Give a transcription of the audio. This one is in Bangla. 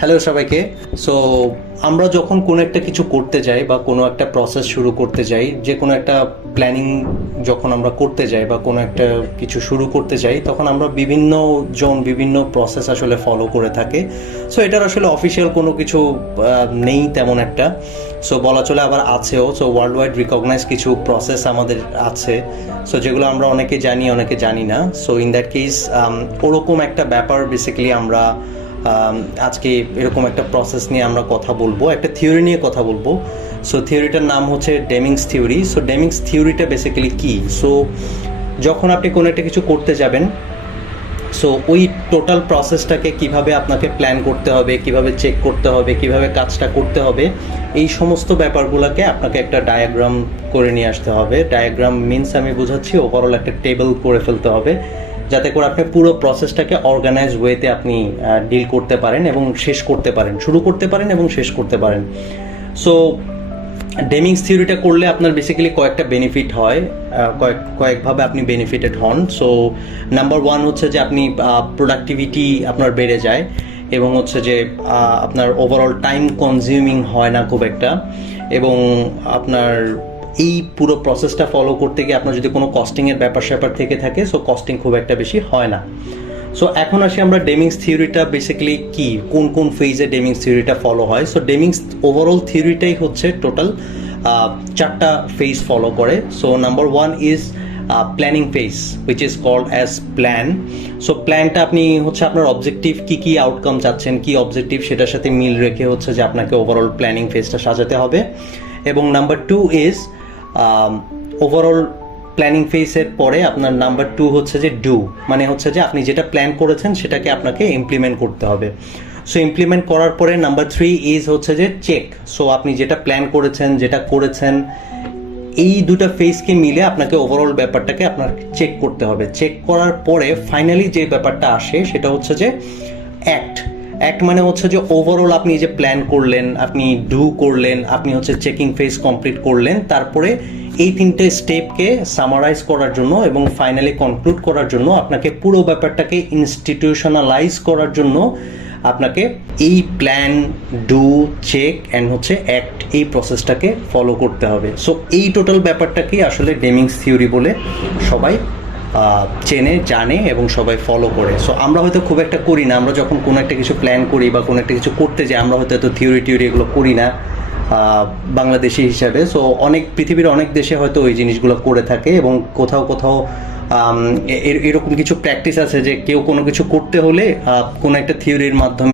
হ্যালো সবাইকে। সো আমরা যখন কোনো একটা কিছু করতে যাই বা কোনো একটা প্রসেস শুরু করতে যাই, যে কোনো একটা প্ল্যানিং যখন আমরা করতে যাই বা কোনো একটা কিছু শুরু করতে যাই, তখন আমরা বিভিন্ন জন বিভিন্ন প্রসেস আসলে ফলো করে থাকে। সো এটার আসলে অফিসিয়াল কোনো কিছু নেই তেমন একটা, সো বলা চলে আবার আছেও। সো ওয়ার্ল্ড ওয়াইড রিকগনাইজ কিছু প্রসেস আমাদের আছে, সো যেগুলো আমরা অনেকে জানি অনেকে জানি না। সো ইন দ্যাট কেস ওরকম একটা ব্যাপার বেসিক্যালি আমরা আজকে এরকম একটা প্রসেস নিয়ে আমরা কথা বলবো, একটা থিওরি নিয়ে কথা বলবো। সো থিওরিটার নাম হচ্ছে ডেমিংস থিওরি। সো ডেমিংস থিওরিটা বেসিক্যালি কি? সো যখন আপনি কোনো একটা কিছু করতে যাবেন, সো ওই টোটাল প্রসেসটাকে কিভাবে আপনাকে প্ল্যান করতে হবে, কিভাবে চেক করতে হবে, কিভাবে কাজটা করতে হবে, এই সমস্ত ব্যাপারগুলোকে আপনাকে একটা ডায়াগ্রাম করে নিয়ে আসতে হবে। ডায়াগ্রাম মিনস আমি বোঝাচ্ছি ওভারঅল একটা টেবিল করে ফেলতে হবে, যাতে করে আপনি পুরো প্রসেসটাকে অর্গানাইজ ওয়েতে আপনি ডিল করতে পারেন এবং শেষ করতে পারেন, শুরু করতে পারেন এবং শেষ করতে পারেন। সো ডেমিংস থিওরিটা করলে আপনার বেসিক্যালি কয়েকটা বেনিফিট হয়, কয়েকভাবে আপনি বেনিফিটেড হন। সো নাম্বার ওয়ান হচ্ছে যে আপনি প্রোডাক্টিভিটি আপনার বেড়ে যায়, এবং হচ্ছে যে আপনার ওভারঅল টাইম কনজিউমিং হয় না খুব একটা, এবং আপনার এই পুরো প্রসেসটা ফলো করতে গিয়ে আপনার যদি কোনো কস্টিংয়ের ব্যাপার স্যাপার থেকে থাকে, সো কস্টিং খুব একটা বেশি হয় না। সো এখন আসি আমরা ডেমিংস থিওরিটা বেসিক্যালি কি, কোন কোন ফেজে ডেমিংস থিওরিটা ফলো হয়। সো ডেমিংস ওভারঅল থিওরিটাই হচ্ছে টোটাল চারটা ফেজ ফলো করে। So number one is planning phase, which is called as plan. So প্ল্যানটা আপনি হচ্ছে আপনার অবজেক্টিভ কী কী আউটকাম চাচ্ছেন, কী অবজেক্টিভ, সেটার সাথে মিল রেখে হচ্ছে যে আপনাকে ওভারঅল প্ল্যানিং ফেজটা সাজাতে হবে। এবং number two is overall planning ফেজের পরে আপনার নাম্বার টু হচ্ছে যে ডু, মানে হচ্ছে যে আপনি যেটা প্ল্যান করেছেন সেটাকে আপনাকে ইমপ্লিমেন্ট করতে হবে। সো ইমপ্লিমেন্ট করার পরে নাম্বার থ্রি ইজ হচ্ছে যে চেক। সো আপনি যেটা প্ল্যান করেছেন, যেটা করেছেন, এই দুটো ফেজকে মিলে আপনাকে ওভারঅল ব্যাপারটাকে আপনার চেক করতে হবে। চেক করার পরে ফাইনালি যে ব্যাপারটা আসে সেটা হচ্ছে যে অ্যাক্ট। অ্যাক্ট মানে হচ্ছে যে ওভারঅল আপনি যে প্ল্যান করলেন, আপনি ডু করলেন, আপনি হচ্ছে চেকিং ফেজ কমপ্লিট করলেন, তারপরে এই তিনটে স্টেপকে সামারাইজ করার জন্য এবং ফাইনালি কনক্লুড করার জন্য আপনাকে পুরো ব্যাপারটাকে ইনস্টিটিউশনালাইজ করার জন্য আপনাকে এই প্ল্যান, ডু, চেক অ্যান্ড হচ্ছে অ্যাক্ট, এই প্রসেসটাকে ফলো করতে হবে। সো এই টোটাল ব্যাপারটাকেই আসলে ডেমিংস থিওরি বলে সবাই চেনে, জানে এবং সবাই ফলো করে। সো আমরা হয়তো খুব একটা করি না, আমরা যখন কোনো একটা কিছু প্ল্যান করি বা কোনো একটা কিছু করতে যাই, আমরা হয়তো এত থিওরি এগুলো করি না বাংলাদেশি হিসাবে। সো অনেক পৃথিবীর অনেক দেশে হয়তো ওই জিনিসগুলো করে থাকে, এবং কোথাও কোথাও এরকম কিছু প্র্যাকটিস আছে যে কেউ কোনো কিছু করতে হলে কোনো একটা থিওরির মাধ্যমে